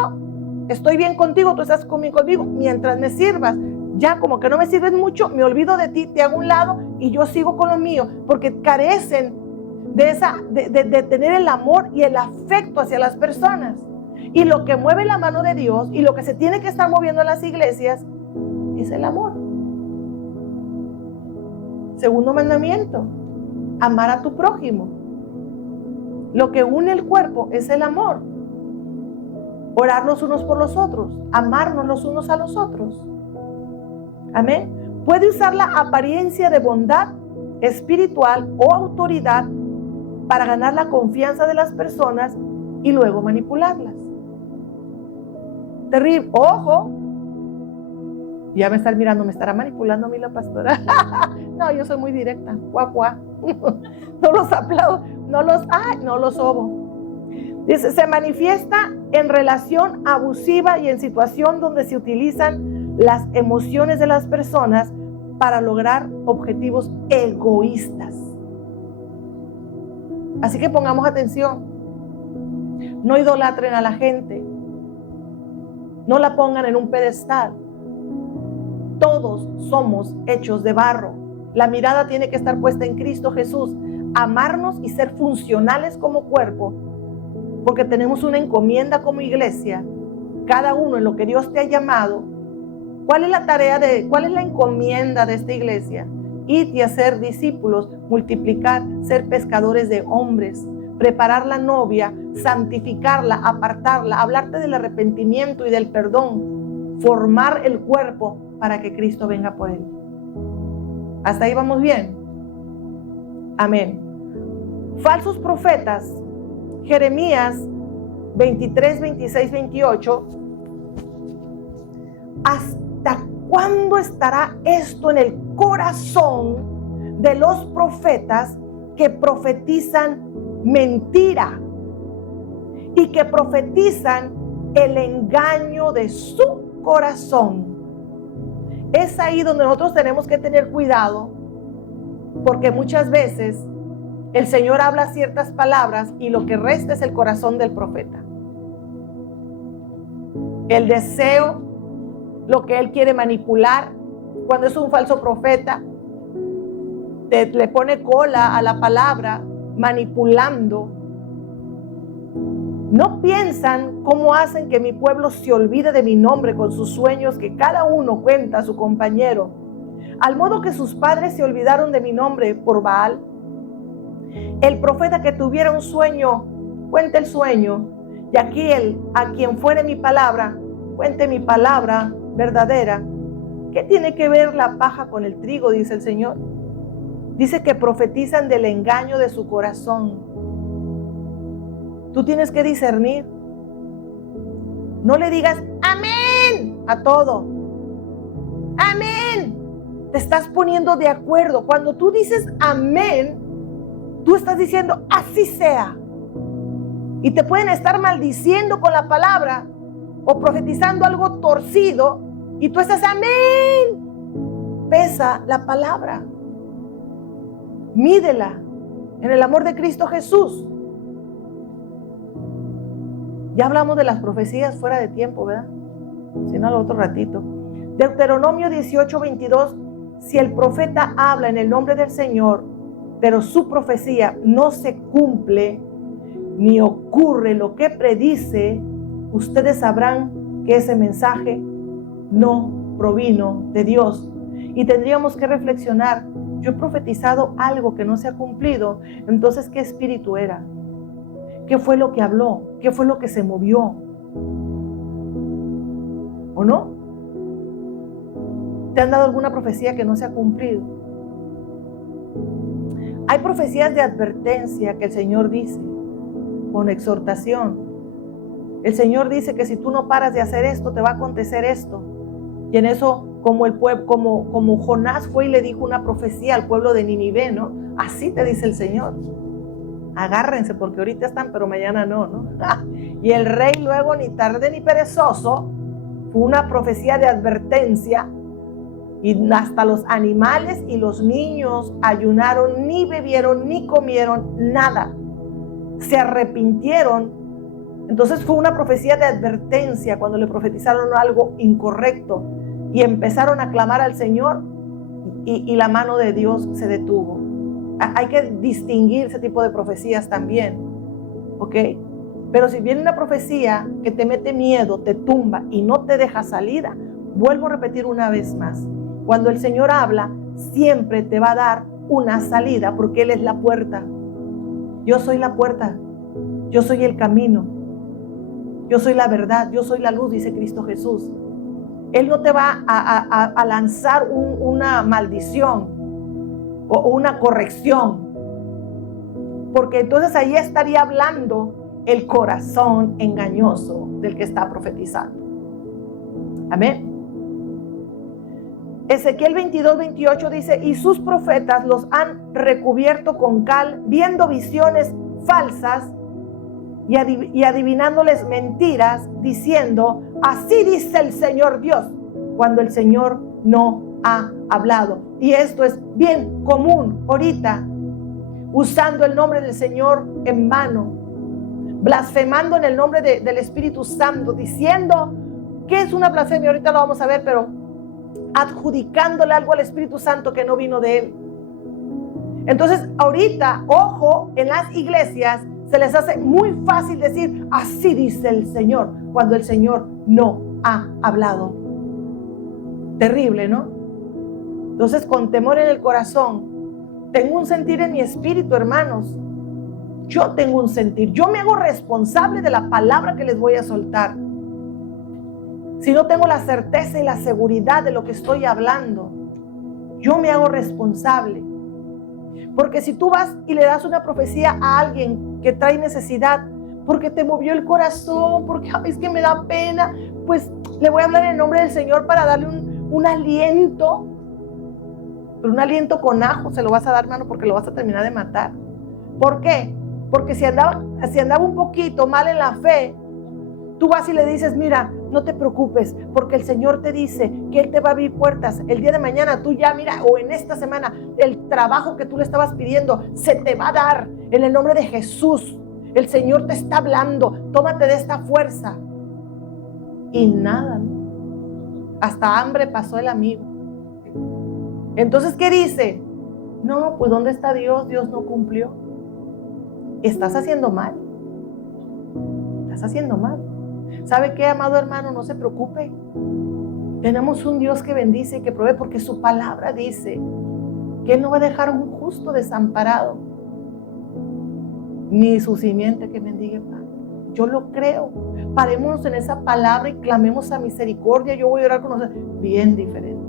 estoy bien contigo, tú estás conmigo, mientras me sirvas. Ya como que no me sirves mucho, me olvido de ti, te hago un lado y yo sigo con lo mío, porque carecen de tener el amor y el afecto hacia las personas. Y lo que mueve la mano de Dios y lo que se tiene que estar moviendo en las iglesias es el amor. Segundo mandamiento, amar a tu prójimo. Lo que une el cuerpo es el amor. Orar los unos por los otros, amarnos los unos a los otros. Amén. Puede usar la apariencia de bondad espiritual o autoridad para ganar la confianza de las personas y luego manipularlas. Terrible. Ojo. Ya me están mirando, me estará manipulando a mí la pastora. No, yo soy muy directa. Guau, guau. No los aplaudo, no los sobo. Dice, se manifiesta en relación abusiva y en situación donde se utilizan las emociones de las personas para lograr objetivos egoístas. Así que pongamos atención. No idolatren a la gente. No la pongan en un pedestal. Todos somos hechos de barro. La mirada tiene que estar puesta en Cristo Jesús. Amarnos y ser funcionales como cuerpo, porque tenemos una encomienda como iglesia. Cada uno en lo que Dios te ha llamado. ¿Cuál es la tarea cuál es la encomienda de esta iglesia? Ir y hacer discípulos, multiplicar, ser pescadores de hombres, preparar la novia, santificarla, apartarla, hablarte del arrepentimiento y del perdón, formar el cuerpo para que Cristo venga por él. ¿Hasta ahí vamos bien? Amén. Falsos profetas, Jeremías 23, 26, 28. ¿Hasta cuándo estará esto en el corazón de los profetas que profetizan mentira y que profetizan el engaño de su corazón? Es ahí donde nosotros tenemos que tener cuidado, porque muchas veces el Señor habla ciertas palabras y lo que resta es el corazón del profeta. El deseo, lo que él quiere manipular. Cuando es un falso profeta, le pone cola a la palabra, manipulando. No piensan cómo hacen que mi pueblo se olvide de mi nombre con sus sueños que cada uno cuenta a su compañero, al modo que sus padres se olvidaron de mi nombre por Baal. El profeta que tuviera un sueño, cuente el sueño, y aquel a quien fuere mi palabra, cuente mi palabra verdadera. ¿Qué tiene que ver la paja con el trigo?, dice el Señor. Dice que profetizan del engaño de su corazón. Tú tienes que discernir. No le digas amén a todo. Amén. Te estás poniendo de acuerdo. Cuando tú dices amén, tú estás diciendo así sea. Y te pueden estar maldiciendo con la palabra o profetizando algo torcido y tú estás amén. Pesa la palabra. Mídela en el amor de Cristo Jesús. Ya hablamos de las profecías fuera de tiempo, ¿verdad? Si no, al otro ratito. Deuteronomio 18, 22. Si el profeta habla en el nombre del Señor, pero su profecía no se cumple, ni ocurre lo que predice, ustedes sabrán que ese mensaje no provino de Dios. Y tendríamos que reflexionar. Yo he profetizado algo que no se ha cumplido. Entonces, ¿qué espíritu era? ¿Qué fue lo que habló? ¿Qué fue lo que se movió? ¿O no? ¿Te han dado alguna profecía que no se ha cumplido? Hay profecías de advertencia que el Señor dice, con exhortación. El Señor dice que si tú no paras de hacer esto, te va a acontecer esto. Y en eso, como el pueblo, como Jonás fue y le dijo una profecía al pueblo de Nínive, ¿no? Así te dice el Señor. Agárrense porque ahorita están, pero mañana no, ¿no? Y el rey luego, ni tarde ni perezoso, fue una profecía de advertencia, y hasta los animales y los niños ayunaron, ni bebieron, ni comieron nada. Se arrepintieron. Entonces fue una profecía de advertencia cuando le profetizaron algo incorrecto y empezaron a clamar al Señor y la mano de Dios se detuvo. Hay que distinguir ese tipo de profecías también, ¿ok? Pero si viene una profecía que te mete miedo, te tumba y no te deja salida, vuelvo a repetir una vez más. Cuando el Señor habla, siempre te va a dar una salida porque Él es la puerta. Yo soy la puerta, yo soy el camino, yo soy la verdad, yo soy la luz, dice Cristo Jesús. Él no te va a lanzar una maldición o una corrección, porque entonces ahí estaría hablando el corazón engañoso del que está profetizando. Amén. Ezequiel 22, 28 dice: y sus profetas los han recubierto con cal, viendo visiones falsas y adivinándoles mentiras, diciendo, así dice el Señor Dios, cuando el Señor no ha hablado. Y esto es bien común ahorita, usando el nombre del Señor en vano, blasfemando en el nombre del Espíritu Santo, diciendo que es una blasfemia, ahorita lo vamos a ver, pero adjudicándole algo al Espíritu Santo que no vino de Él. Entonces ahorita, ojo, en las iglesias se les hace muy fácil decir, así dice el Señor, cuando el Señor no ha hablado. Terrible, ¿no? Entonces, con temor en el corazón, tengo un sentir en mi espíritu, hermanos. Yo tengo un sentir. Yo me hago responsable de la palabra que les voy a soltar. Si no tengo la certeza y la seguridad de lo que estoy hablando, yo me hago responsable. Porque si tú vas y le das una profecía a alguien que trae necesidad, porque te movió el corazón, porque es que me da pena, pues le voy a hablar en nombre del Señor para darle un aliento. Pero un aliento con ajo se lo vas a dar, hermano, porque lo vas a terminar de matar. ¿Por qué? Porque si andaba un poquito mal en la fe, tú vas y le dices, mira, no te preocupes, porque el Señor te dice que Él te va a abrir puertas. El día de mañana tú ya, mira, o en esta semana, el trabajo que tú le estabas pidiendo se te va a dar en el nombre de Jesús. El Señor te está hablando, tómate de esta fuerza. Y nada, ¿no? Hasta hambre pasó el amigo. Entonces, ¿qué dice? No, pues ¿dónde está Dios? Dios no cumplió. Estás haciendo mal. Estás haciendo mal. ¿Sabe qué, amado hermano? No se preocupe. Tenemos un Dios que bendice y que provee, porque su palabra dice que Él no va a dejar a un justo desamparado, ni su simiente que mendigue pan. Yo lo creo. Parémonos en esa palabra y clamemos a misericordia. Yo voy a orar con nosotros. Bien diferente.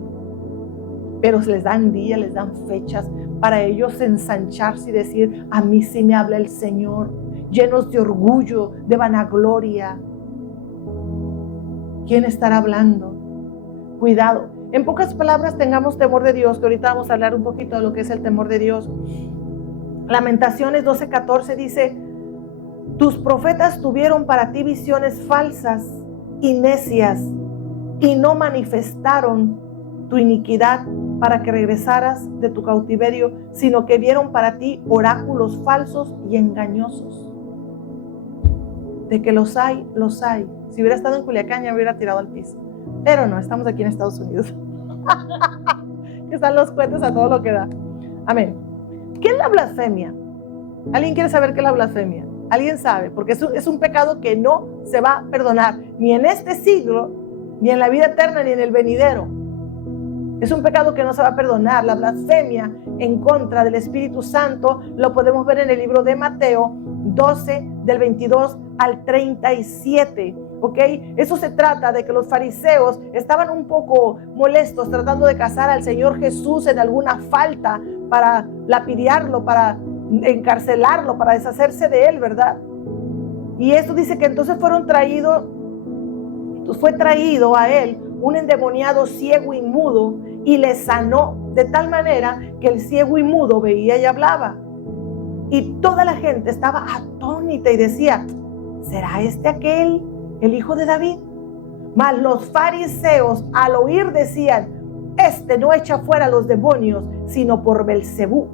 Pero les dan días, les dan fechas para ellos ensancharse y decir, a mí sí me habla el Señor, llenos de orgullo, de vanagloria. ¿Quién estará hablando? Cuidado. En pocas palabras, tengamos temor de Dios, que ahorita vamos a hablar un poquito de lo que es el temor de Dios. Lamentaciones 12:14 dice, tus profetas tuvieron para ti visiones falsas y necias, y no manifestaron tu iniquidad para que regresaras de tu cautiverio, sino que vieron para ti oráculos falsos y engañosos. De que los hay, los hay. Si hubiera estado en Culiacán ya me hubiera tirado al piso. Pero no, estamos aquí en Estados Unidos. Que están los cohetes a todo lo que da. Amén. ¿Qué es la blasfemia? ¿Alguien quiere saber qué es la blasfemia? ¿Alguien sabe? Porque es un pecado que no se va a perdonar, ni en este siglo, ni en la vida eterna, ni en el venidero. Es un pecado que no se va a perdonar. La blasfemia en contra del Espíritu Santo lo podemos ver en el libro de Mateo 12, del 22 al 37. ¿Ok? Eso se trata de que los fariseos estaban un poco molestos tratando de cazar al Señor Jesús en alguna falta para lapidarlo, para encarcelarlo, para deshacerse de él, ¿verdad? Y eso dice que entonces fue traído a él un endemoniado ciego y mudo y le sanó de tal manera que el ciego y mudo veía y hablaba. Y toda la gente estaba atónita y decía, ¿será este aquel, el hijo de David? Mas los fariseos al oír decían, este no echa fuera a los demonios, sino por Belcebú,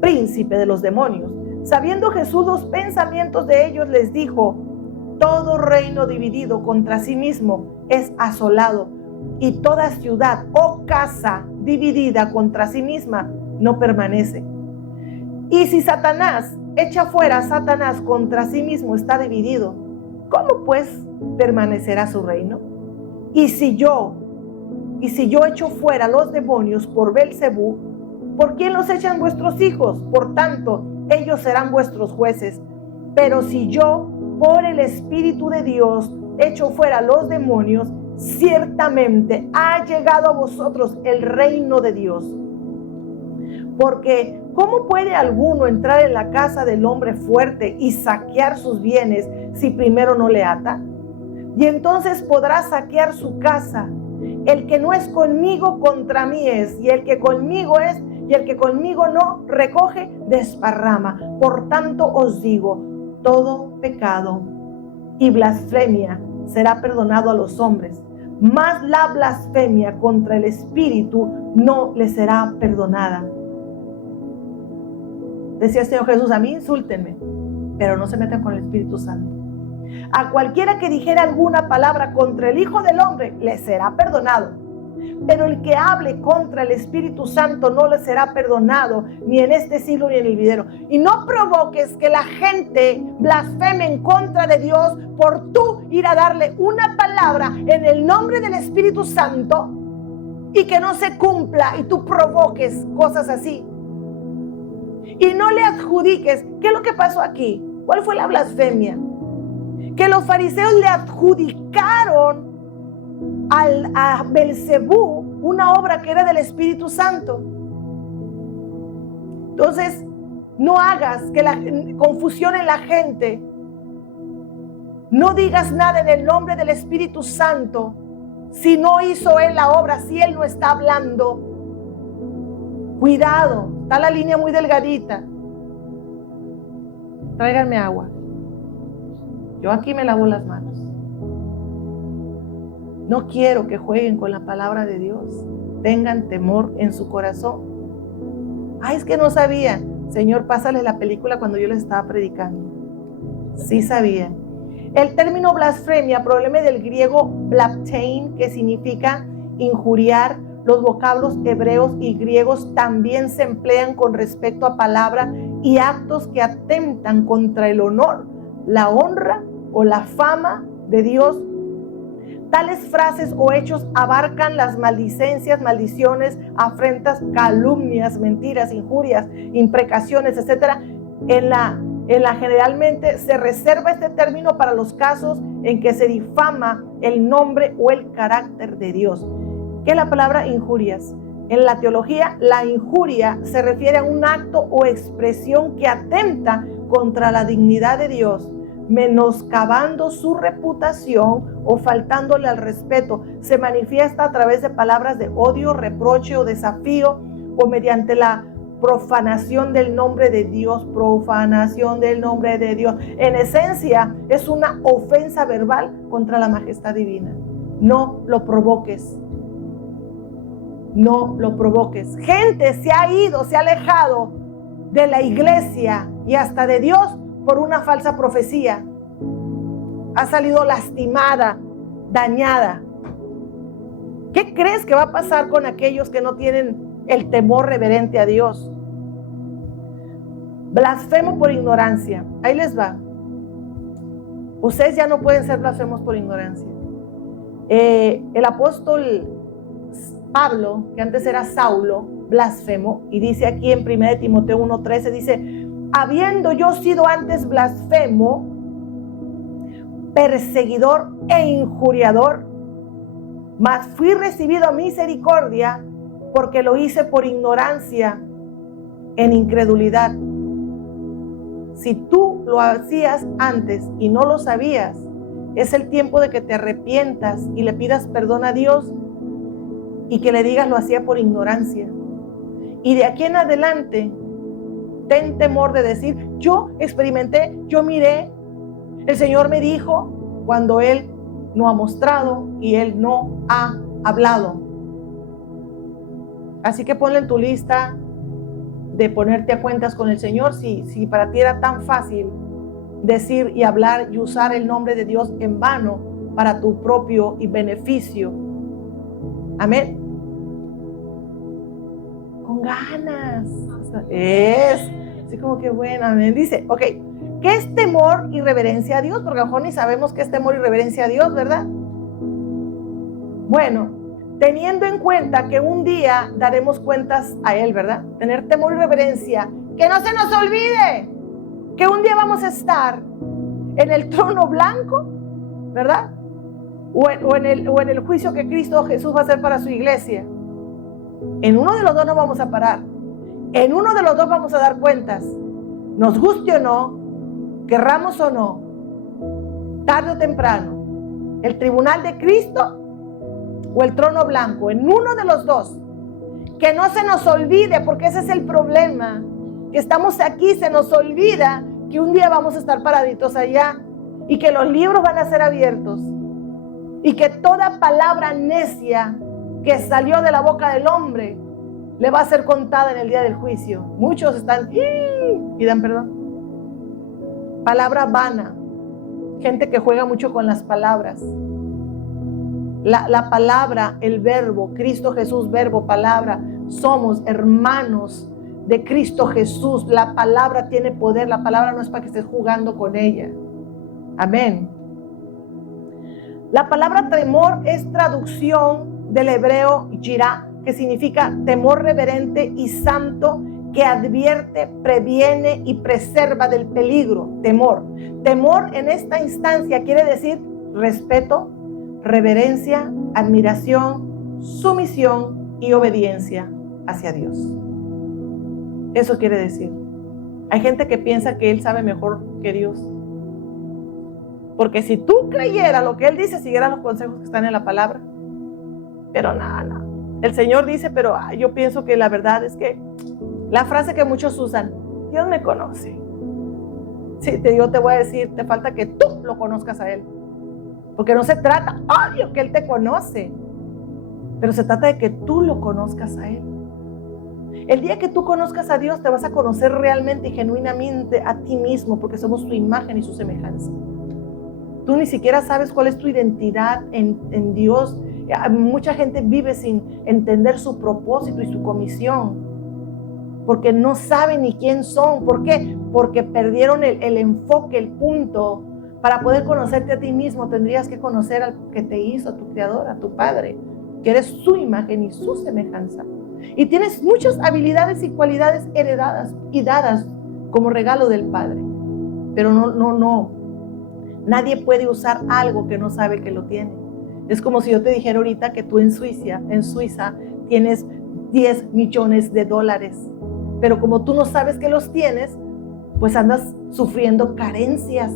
príncipe de los demonios. Sabiendo Jesús los pensamientos de ellos, les dijo, todo reino dividido contra sí mismo es asolado, y toda ciudad o casa dividida contra sí misma no permanece. Y si Satanás echa fuera a Satanás contra sí mismo, está dividido, ¿cómo pues permanecerá su reino? Y si yo echo fuera los demonios por Belcebú, ¿por quién los echan vuestros hijos? Por tanto, ellos serán vuestros jueces. Pero si yo, por el Espíritu de Dios, echo fuera los demonios, ciertamente ha llegado a vosotros el reino de Dios. Porque ¿cómo puede alguno entrar en la casa del hombre fuerte y saquear sus bienes si primero no le ata? Y entonces podrá saquear su casa. El que no es conmigo, contra mí es, y el que conmigo es, y el que conmigo no recoge, desparrama. Por tanto os digo, todo pecado y blasfemia será perdonado a los hombres, mas la blasfemia contra el Espíritu no le será perdonada. Decía el Señor Jesús: a mí insúltenme, pero no se metan con el Espíritu Santo. A cualquiera que dijera alguna palabra contra el Hijo del Hombre le será perdonado, pero el que hable contra el Espíritu Santo no le será perdonado, ni en este siglo ni en el venidero. Y no provoques que la gente blasfeme en contra de Dios por tú ir a darle una palabra en el nombre del Espíritu Santo y que no se cumpla, y tú provoques cosas así. Y no le adjudiques. ¿Qué es lo que pasó aquí? ¿Cuál fue la blasfemia? Que los fariseos le adjudicaron a Belcebú una obra que era del Espíritu Santo. Entonces, no hagas que la confusión en la gente. No digas nada en el nombre del Espíritu Santo si no hizo Él la obra, si Él no está hablando. Cuidado, está la línea muy delgadita. Tráiganme agua. Yo aquí me lavo las manos. No quiero que jueguen con la palabra de Dios. Tengan temor en su corazón. Ay, es que no sabían. Señor, pásales la película cuando yo les estaba predicando. Sí sabían. El término blasfemia proviene del griego blaptein, que significa injuriar. Los vocablos hebreos y griegos también se emplean con respecto a palabras y actos que atentan contra el honor, la honra o la fama de Dios. Tales frases o hechos abarcan las maldicencias, maldiciones, afrentas, calumnias, mentiras, injurias, imprecaciones, etc. En la generalmente se reserva este término para los casos en que se difama el nombre o el carácter de Dios. ¿Qué es la palabra injurias? En la teología, la injuria se refiere a un acto o expresión que atenta contra la dignidad de Dios, menoscabando su reputación o faltándole al respeto. Se manifiesta a través de palabras de odio, reproche o desafío, o mediante la profanación del nombre de Dios. Profanación del nombre de Dios. En esencia, es una ofensa verbal contra la majestad divina. No lo provoques. No lo provoques. Gente se ha ido, se ha alejado de la iglesia y hasta de Dios por una falsa profecía. Ha salido lastimada, dañada. ¿Qué crees que va a pasar con aquellos que no tienen el temor reverente a Dios? Blasfemo por ignorancia. Ahí les va. Ustedes ya no pueden ser blasfemos por ignorancia. El apóstol Pablo, que antes era Saulo, blasfemo, y dice aquí en 1 Timoteo 1:13, dice: habiendo yo sido antes blasfemo, perseguidor e injuriador, mas fui recibido a misericordia, porque lo hice por ignorancia, en incredulidad. Si tú lo hacías antes y no lo sabías, es el tiempo de que te arrepientas y le pidas perdón a Dios y que le digas: lo hacía por ignorancia. Y de aquí en adelante, ten temor de decir: yo experimenté, yo miré, el Señor me dijo, cuando Él no ha mostrado y Él no ha hablado. Así que ponle en tu lista de ponerte a cuentas con el Señor. Si para ti era tan fácil decir y hablar y usar el nombre de Dios en vano para tu propio y beneficio. Amén. Con ganas. Es así como que bueno, amén. Dice, ok, ¿qué es temor y reverencia a Dios? Porque a lo mejor ni sabemos qué es temor y reverencia a Dios, ¿verdad? Bueno, teniendo en cuenta que un día daremos cuentas a Él, ¿verdad? Tener temor y reverencia, que no se nos olvide que un día vamos a estar en el trono blanco, ¿verdad? O en el juicio que Cristo Jesús va a hacer para su iglesia. En uno de los dos nos vamos a parar. En uno de los dos vamos a dar cuentas. Nos guste o no, querramos o no, tarde o temprano, el tribunal de Cristo o el trono blanco. En uno de los dos. Que no se nos olvide, porque ese es el problema. Que estamos aquí, se nos olvida que un día vamos a estar paraditos allá y que los libros van a ser abiertos y que toda palabra necia que salió de la boca del hombre le va a ser contada en el día del juicio. Muchos están, pidan perdón. Palabra vana. Gente que juega mucho con las palabras. La palabra, el verbo, Cristo Jesús, verbo, palabra. Somos hermanos de Cristo Jesús. La palabra tiene poder. La palabra no es para que estés jugando con ella. Amén. La palabra temor es traducción del hebreo yirá, que significa temor reverente y santo, que advierte, previene y preserva del peligro. Temor. Temor en esta instancia quiere decir respeto, reverencia, admiración, sumisión y obediencia hacia Dios. Eso quiere decir. Hay gente que piensa que Él sabe mejor que Dios. Porque si tú creyeras lo que Él dice, siguieras los consejos que están en la palabra. Pero nada. El Señor dice, pero yo pienso que la verdad es que la frase que muchos usan, Dios me conoce. Sí, yo te voy a decir, te falta que tú lo conozcas a Él. Porque no se trata, obvio que Él te conoce, pero se trata de que tú lo conozcas a Él. El día que tú conozcas a Dios, te vas a conocer realmente y genuinamente a ti mismo, porque somos su imagen y su semejanza. Tú ni siquiera sabes cuál es tu identidad en Dios. Mucha gente vive sin entender su propósito y su comisión, porque no saben ni quién son. ¿Por qué? Porque perdieron el enfoque, el punto. Para poder conocerte a ti mismo, tendrías que conocer al que te hizo, a tu creador, a tu Padre, que eres su imagen y su semejanza. Y tienes muchas habilidades y cualidades heredadas y dadas como regalo del Padre. Pero no. Nadie puede usar algo que no sabe que lo tiene. Es como si yo te dijera ahorita que tú en Suiza tienes 10 millones de dólares. Pero como tú no sabes que los tienes, pues andas sufriendo carencias.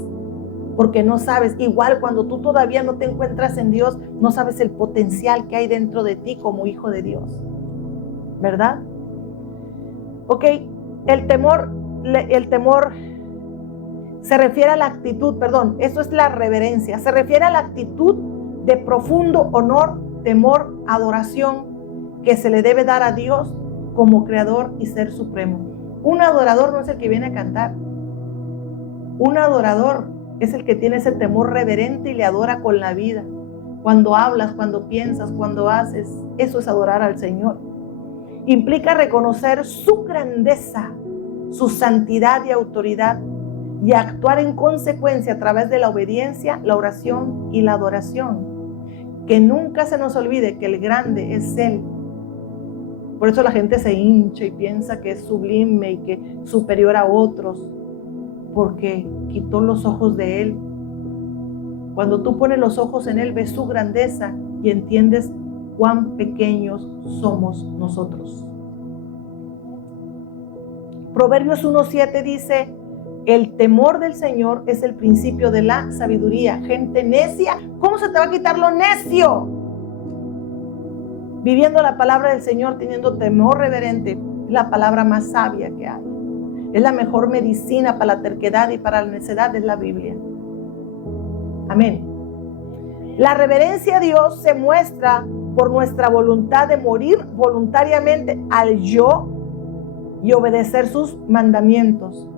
Porque no sabes, igual cuando tú todavía no te encuentras en Dios, no sabes el potencial que hay dentro de ti como hijo de Dios. ¿Verdad? Ok, el temor se refiere a la actitud, eso es la reverencia, se refiere a la actitud de profundo honor, temor, adoración que se le debe dar a Dios como creador y ser supremo. Un adorador no es el que viene a cantar. Un adorador es el que tiene ese temor reverente y le adora con la vida. Cuando hablas, cuando piensas, cuando haces, eso es adorar al Señor. Implica reconocer su grandeza, su santidad y autoridad y actuar en consecuencia a través de la obediencia, la oración y la adoración. Que nunca se nos olvide que el grande es Él. Por eso la gente se hincha y piensa que es sublime y que es superior a otros, porque quitó los ojos de Él. Cuando tú pones los ojos en Él, ves su grandeza y entiendes cuán pequeños somos nosotros. Proverbios 1:7 dice: el temor del Señor es el principio de la sabiduría. Gente necia, ¿cómo se te va a quitar lo necio? Viviendo la palabra del Señor, teniendo temor reverente, es la palabra más sabia que hay. Es la mejor medicina para la terquedad y para la necedad, es la Biblia. Amén. La reverencia a Dios se muestra por nuestra voluntad de morir voluntariamente al yo y obedecer sus mandamientos.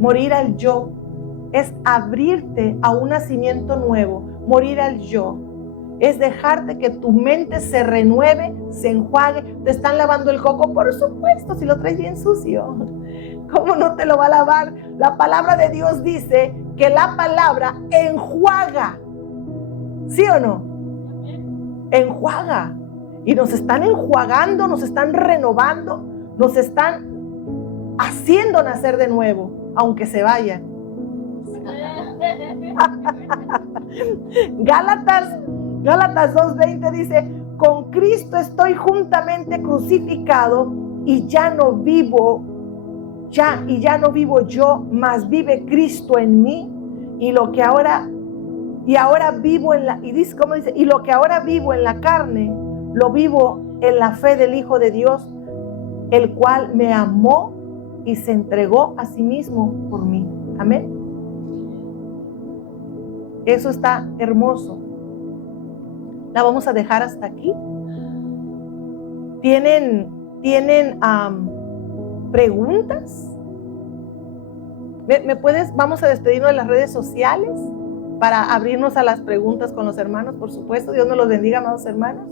Morir al yo es abrirte a un nacimiento nuevo. Morir al yo es dejarte que tu mente se renueve, se enjuague. Te están lavando el coco, por supuesto, si lo traes bien sucio. ¿Cómo no te lo va a lavar? La palabra de Dios dice que la palabra enjuaga. ¿Sí o no? Enjuaga. Y nos están enjuagando, nos están renovando, nos están haciendo nacer de nuevo, aunque se vayan. Gálatas 2:20 dice: con Cristo estoy juntamente crucificado y ya no vivo yo, mas vive Cristo en mí, y lo que ahora vivo en la, y dice, ¿cómo dice? Y lo que ahora vivo en la carne, lo vivo en la fe del Hijo de Dios, el cual me amó y se entregó a sí mismo por mí. Amén. Eso está hermoso. La vamos a dejar hasta aquí. ¿Tienen preguntas? Vamos a despedirnos de las redes sociales para abrirnos a las preguntas con los hermanos, por supuesto. Dios nos los bendiga, amados hermanos.